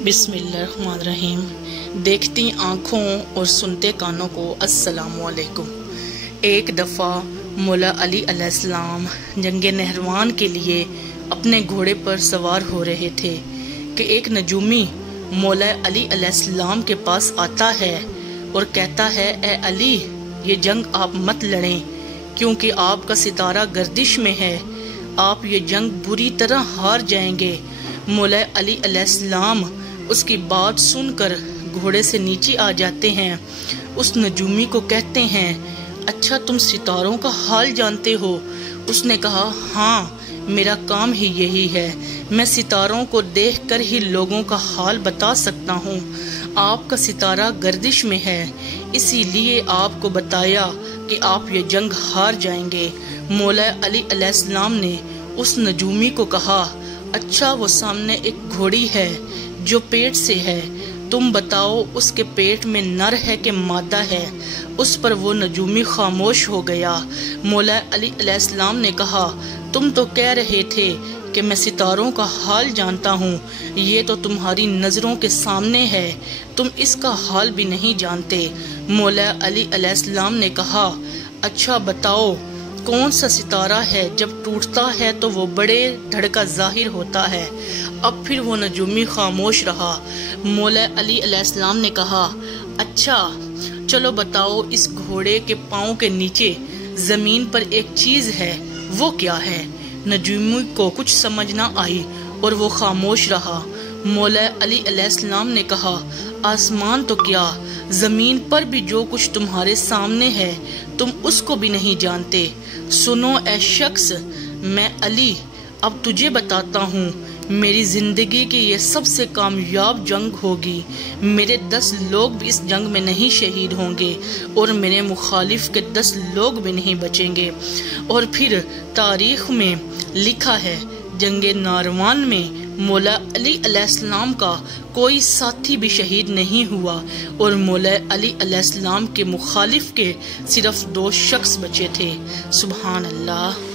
बिस्मिल्लाहिर्रहमानिर्रहीम। देखती आँखों और सुनते कानों को अस्सलाम वालेकुम। एक दफ़ा मौला अली अलैहिस्सलाम जंगे नहरवान के लिए अपने घोड़े पर सवार हो रहे थे कि एक नजूमी मौला अली अलैहिस्सलाम के पास आता है और कहता है, ए अली, ये जंग आप मत लड़ें क्योंकि आपका सितारा गर्दिश में है, आप ये जंग बुरी तरह हार जाएंगे। मौला अली अलैहिस्सलाम उसकी बात सुनकर घोड़े से नीचे आ जाते हैं। उस नजूमी को कहते हैं, अच्छा तुम सितारों का हाल जानते हो? उसने कहा, हाँ, मेरा काम ही यही है, मैं सितारों को देखकर ही लोगों का हाल बता सकता हूँ। आपका सितारा गर्दिश में है, इसीलिए आपको बताया कि आप ये जंग हार जाएंगे। मौला अली अलैहिस्सलाम ने उस नजूमी को कहा, अच्छा वो सामने एक घोड़ी है जो पेट से है, तुम बताओ उसके पेट में नर है कि मादा है? उस पर वो नजूमी खामोश हो गया। मौला अली अलैहिस्सलाम ने कहा, तुम तो कह रहे थे कि मैं सितारों का हाल जानता हूँ, ये तो तुम्हारी नज़रों के सामने है, तुम इसका हाल भी नहीं जानते। मौला अली अलैहिस्सलाम ने कहा, अच्छा बताओ कौन सा सितारा है जब टूटता है तो वो बड़े धड़का जाहिर होता है? अब फिर वो नजूमी खामोश रहा। मौला अली अलैहिस्सलाम ने कहा, अच्छा चलो बताओ, इस घोड़े के पाँव के नीचे जमीन पर एक चीज है, वो क्या है? नजूमी को कुछ समझ ना आई और वो खामोश रहा। मौला अली अलैहिस्सलाम ने कहा, आसमान तो क्या, जमीन पर भी जो कुछ तुम्हारे सामने है तुम उसको भी नहीं जानते। सुनो ए शख्स, मैं अली अब तुझे बताता हूँ, मेरी जिंदगी की ये सबसे कामयाब जंग होगी। मेरे 10 लोग भी इस जंग में नहीं शहीद होंगे और मेरे मुखालिफ के 10 लोग भी नहीं बचेंगे। और फिर तारीख में लिखा है, जंगे नारवान में मौला अली अलैहिस्सलाम का कोई साथी भी शहीद नहीं हुआ और मौला अली अलैहिस्सलाम के मुखालिफ के सिर्फ 2 शख्स बचे थे। सुभान अल्लाह।